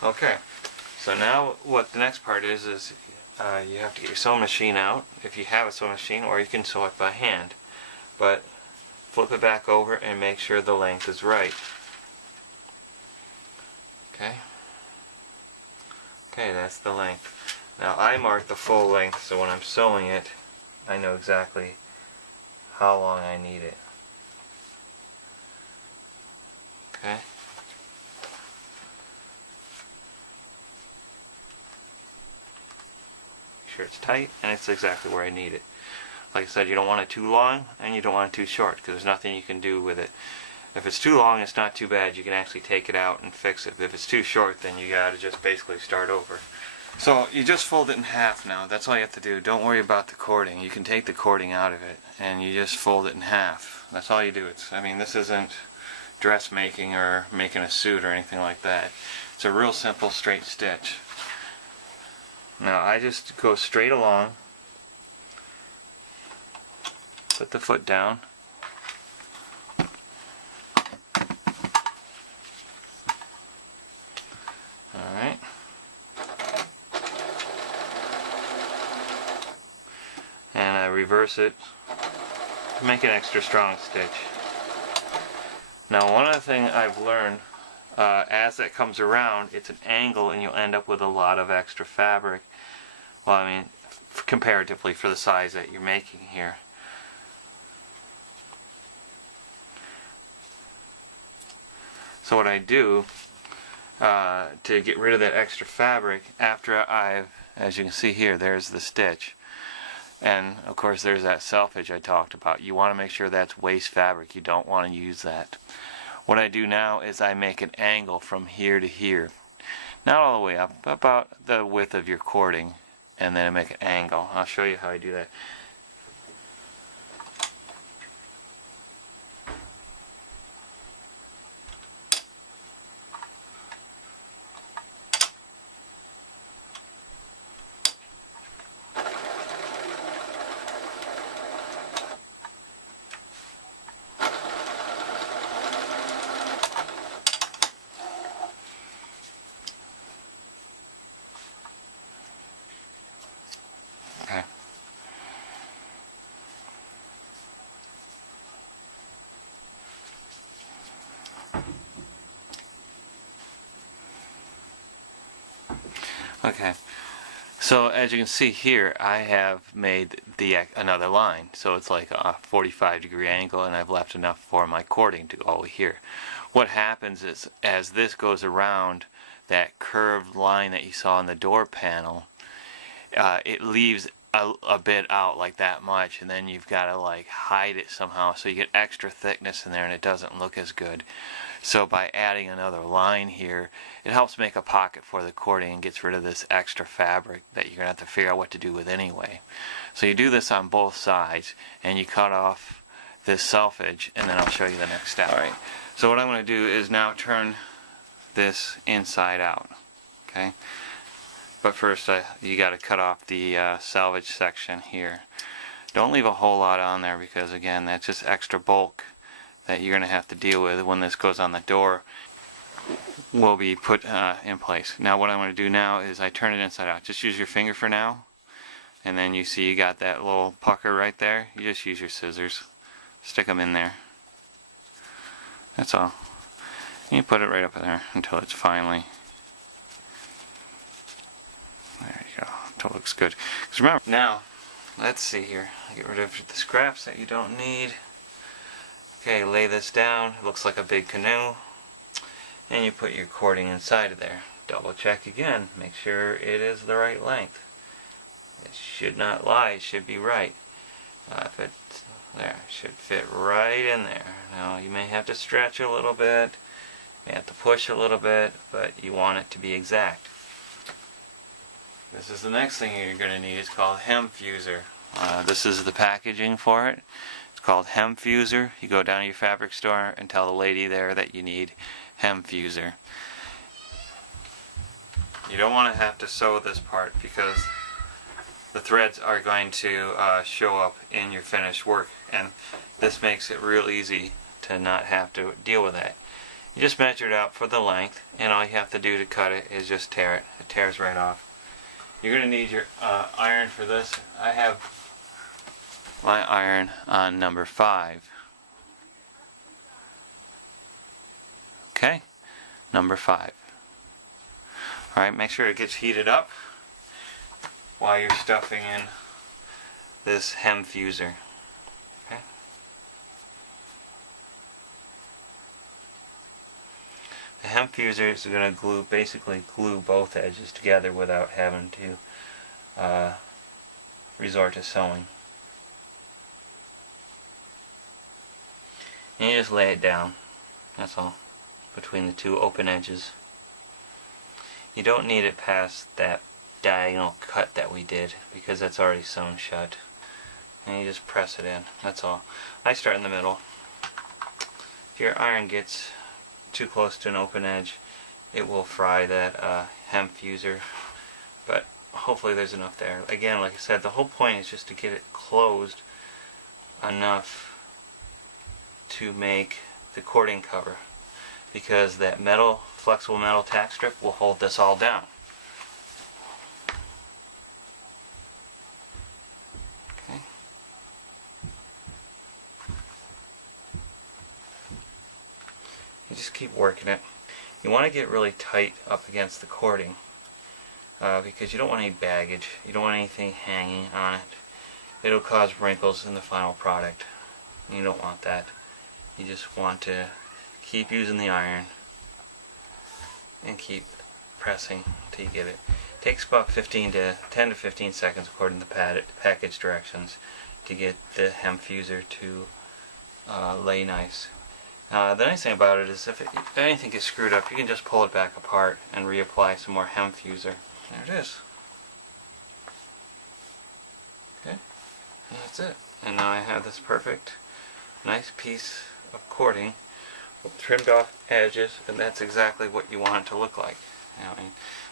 Okay, so now what the next part is you have to get your sewing machine out, if you have a sewing machine, or you can sew it by hand. But flip it back over and make sure the length is right. Okay. Okay, that's the length. Now I mark the full length, so when I'm sewing it, I know exactly how long I need it. Okay. Make sure it's tight and it's exactly where I need it. Like I said, you don't want it too long and you don't want it too short because there's nothing you can do with it. If it's too long, it's not too bad. You can actually take it out and fix it. If it's too short, then you gotta just basically start over. So you just fold it in half now. That's all you have to do. Don't worry about the cording. You can take the cording out of it and you just fold it in half. That's all you do. I mean, this isn't dressmaking or making a suit or anything like that. It's a real simple straight stitch. Now I just go straight along, put the foot down, alright, and I reverse it to make an extra strong stitch. Now one other thing I've learned, as that comes around, it's an angle and you'll end up with a lot of extra fabric. Well, I mean, comparatively for the size that you're making here. So what I do to get rid of that extra fabric, after as you can see here, there's the stitch. And of course there's that selfage I talked about. You want to make sure that's waste fabric. You don't want to use that. What I do now is I make an angle from here to here. Not all the way up, about the width of your cording, and then I make an angle. I'll show you how I do that. Okay. Okay. So as you can see here, I have made another line. So it's like a 45-degree angle, and I've left enough for my cording to go over here. What happens is, as this goes around that curved line that you saw in the door panel, it leaves a bit out like that much, and then you've got to like hide it somehow so you get extra thickness in there and it doesn't look as good. So by adding another line here, it helps make a pocket for the cording and gets rid of this extra fabric that you're going to have to figure out what to do with anyway. So you do this on both sides and you cut off this selfage, and then I'll show you the next step. Alright, so what I'm going to do is now turn this inside out. Okay. But first you got to cut off the salvage section here. Don't leave a whole lot on there because again that's just extra bulk that you're going to have to deal with when this goes on the door. Will be put in place. Now what I'm going to do now is I turn it inside out. Just use your finger for now, and then you see you got that little pucker right there. You just use your scissors, stick them in there. That's all. And you put it right up in there until it's finally. There you go. Until it looks good. Because remember, now, let's see here. Get rid of the scraps that you don't need. Okay, lay this down. It looks like a big canoe. And you put your cording inside of there. Double check again. Make sure it is the right length. It should not lie. It should be right. If it should fit right in there. Now, you may have to stretch a little bit. You may have to push a little bit, but you want it to be exact. This is the next thing you're going to need. It's called hem fuser. This is the packaging for it. It's called hem fuser. You go down to your fabric store and tell the lady there that you need hem fuser. You don't want to have to sew this part because the threads are going to show up in your finished work, and this makes it real easy to not have to deal with that. You just measure it out for the length, and all you have to do to cut it is just tear it. It tears right off. You're going to need your iron for this. I have my iron on number 5. Okay, number 5. Alright, make sure it gets heated up while you're stuffing in this hem fuser. Okay. The hem fuser is going to basically glue both edges together without having to resort to sewing. And you just lay it down, that's all, between the two open edges. You don't need it past that diagonal cut that we did, because that's already sewn shut. And you just press it in, that's all. I start in the middle. If your iron gets too close to an open edge, it will fry that hem fuser, but hopefully there's enough there. Again, like I said, the whole point is just to get it closed enough to make the cording cover, because that metal, flexible metal tack strip will hold this all down. Okay. You just keep working it. You want to get really tight up against the cording, because you don't want any baggage, you don't want anything hanging on it. It'll cause wrinkles in the final product. You don't want that. You just want to keep using the iron and keep pressing until you get it. It takes about 10 to 15 seconds according to the package directions to get the hem fuser to lay nice. The nice thing about it is if anything gets screwed up, you can just pull it back apart and reapply some more hem fuser. There it is. Okay, and that's it. And now I have this perfect, nice piece of cording with trimmed off edges, and that's exactly what you want it to look like. I mean,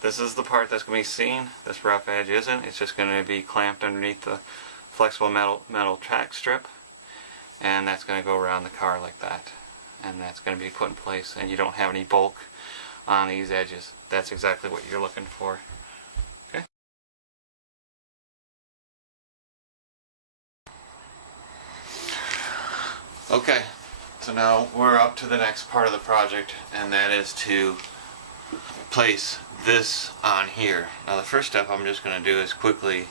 this is the part that's going to be seen. This rough edge isn't. It's just going to be clamped underneath the flexible metal track strip, and that's going to go around the car like that, and that's going to be put in place, and you don't have any bulk on these edges. That's exactly what you're looking for. Okay. Okay. So now we're up to the next part of the project, and that is to place this on here. Now the first step I'm just going to do is quickly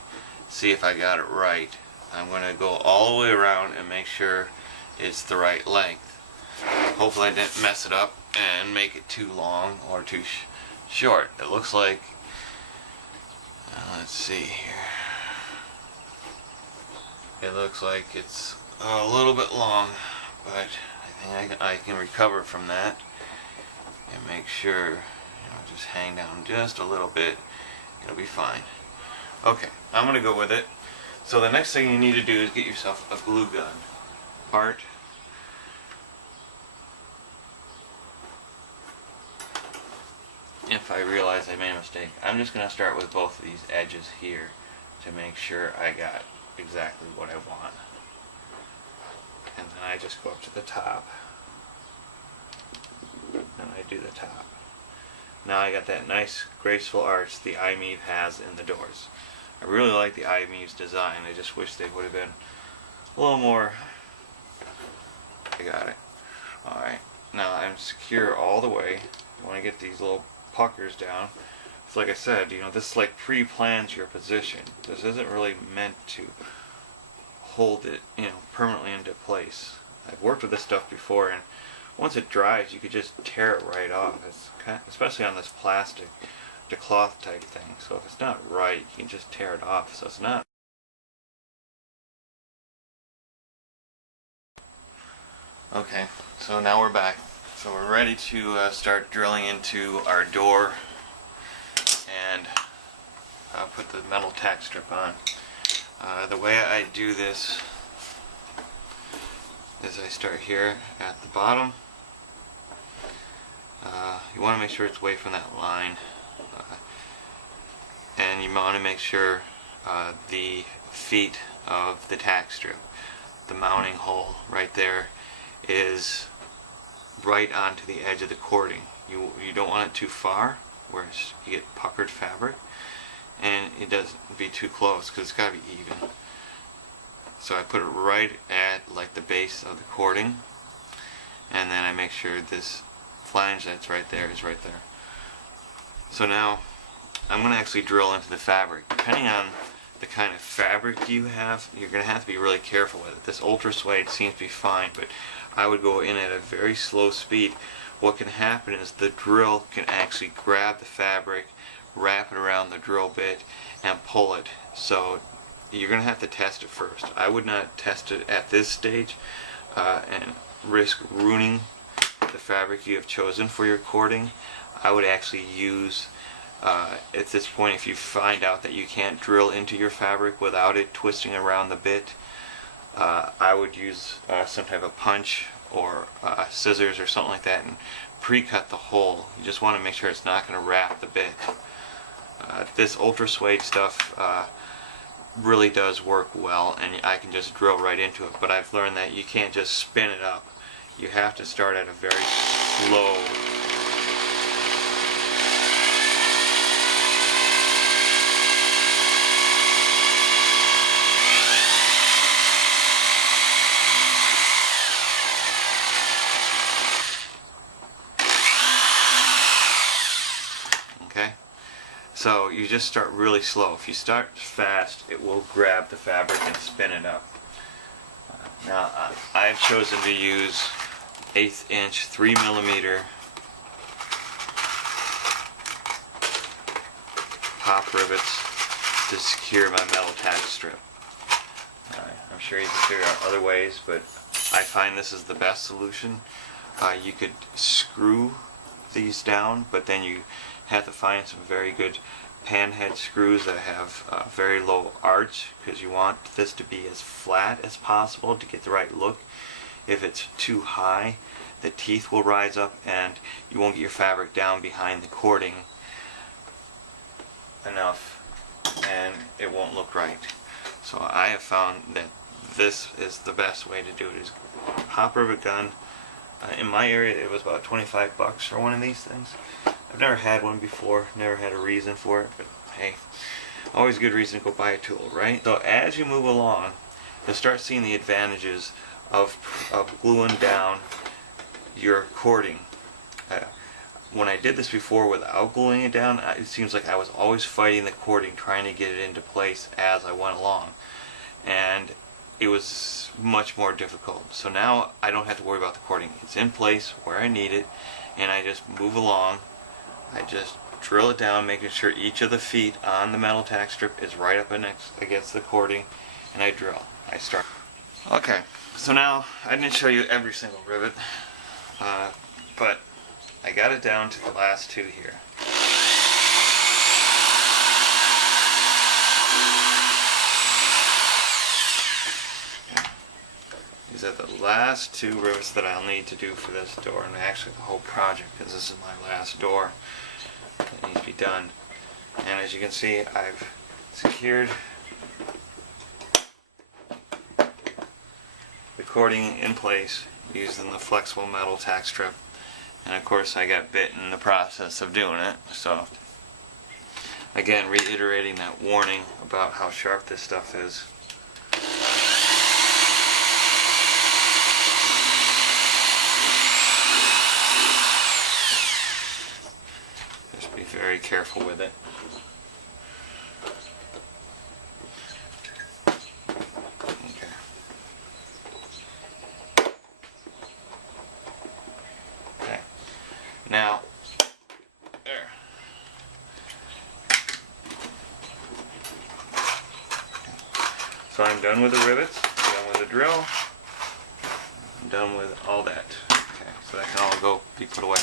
see if I got it right. I'm going to go all the way around and make sure it's the right length. Hopefully I didn't mess it up and make it too long or too short. It looks like, let's see here, it looks like it's a little bit long, but I think I can recover from that and make sure, just hang down just a little bit. It'll be fine. Okay, I'm going to go with it. So the next thing you need to do is get yourself a glue gun. Part. If I realize I made a mistake, I'm just going to start with both of these edges here to make sure I got exactly what I want. And then I just go up to the top, and I do the top. Now I got that nice graceful arch the i-MiEV has in the doors. I really like the i-MiEV's design. I just wish they would have been a little more. I got it. Alright, now I'm secure all the way. You want to get these little puckers down. It's like I said, this like pre-plans your position. This isn't really meant to hold it, permanently into place. I've worked with this stuff before, and once it dries, you could just tear it right off. It's especially on this plastic to cloth type thing. So if it's not right, you can just tear it off. So it's not. Okay, so now we're back. So we're ready to start drilling into our door and put the metal tack strip on. The way I do this is I start here at the bottom. You want to make sure it's away from that line, and you want to make sure the feet of the tack strip, the mounting hole right there, is right onto the edge of the cording. You don't want it too far where you get puckered fabric, and it doesn't be too close because it's got to be even. So I put it right at like the base of the cording, and then I make sure this flange that's right there is right there. So now I'm going to actually drill into the fabric. Depending on the kind of fabric you have, you're going to have to be really careful with it. This ultra suede seems to be fine, but I would go in at a very slow speed. What can happen is the drill can actually grab the fabric, wrap it around the drill bit, and pull it. So you're going to have to test it first. I would not test it at this stage and risk ruining the fabric you have chosen for your cording. I would actually use, at this point, if you find out that you can't drill into your fabric without it twisting around the bit, I would use some type of punch or scissors or something like that and pre-cut the hole. You just want to make sure it's not going to wrap the bit. This ultra suede stuff really does work well, and I can just drill right into it, but I've learned that you can't just spin it up. You have to start at a very slow So you just start really slow. If you start fast, it will grab the fabric and spin it up. Now I've chosen to use 1/8 inch 3mm pop rivets to secure my metal tack strip. I'm sure you can figure out other ways, but I find this is the best solution. You could screw these down, but then you have to find some very good panhead screws that have very low arch, because you want this to be as flat as possible to get the right look. If it's too high, the teeth will rise up and you won't get your fabric down behind the cording enough, and it won't look right. So I have found that this is the best way to do it, is pop rivet gun. In my area it was about $25 for one of these things. I've never had one before, never had a reason for it, but hey, always a good reason to go buy a tool, right? So as you move along, you'll start seeing the advantages of gluing down your cording. When I did this before without gluing it down, it seems like I was always fighting the cording, trying to get it into place as I went along, and it was much more difficult. So now I don't have to worry about the cording. It's in place where I need it, and I just move along. I just drill it down, making sure each of the feet on the metal tack strip is right up against the cording, and I drill. I start. Okay, so now I didn't show you every single rivet, but I got it down to the last two here. These are the last two rivets that I'll need to do for this door, and actually the whole project, because this is my last door that needs to be done. And as you can see, I've secured the cording in place using the flexible metal tack strip, and of course I got bit in the process of doing it. So again, reiterating that warning about how sharp this stuff is. Be very careful with it. Okay. Okay. Now, there. So I'm done with the rivets, I'm done with the drill, I'm done with all that. Okay, so that can all go be put away.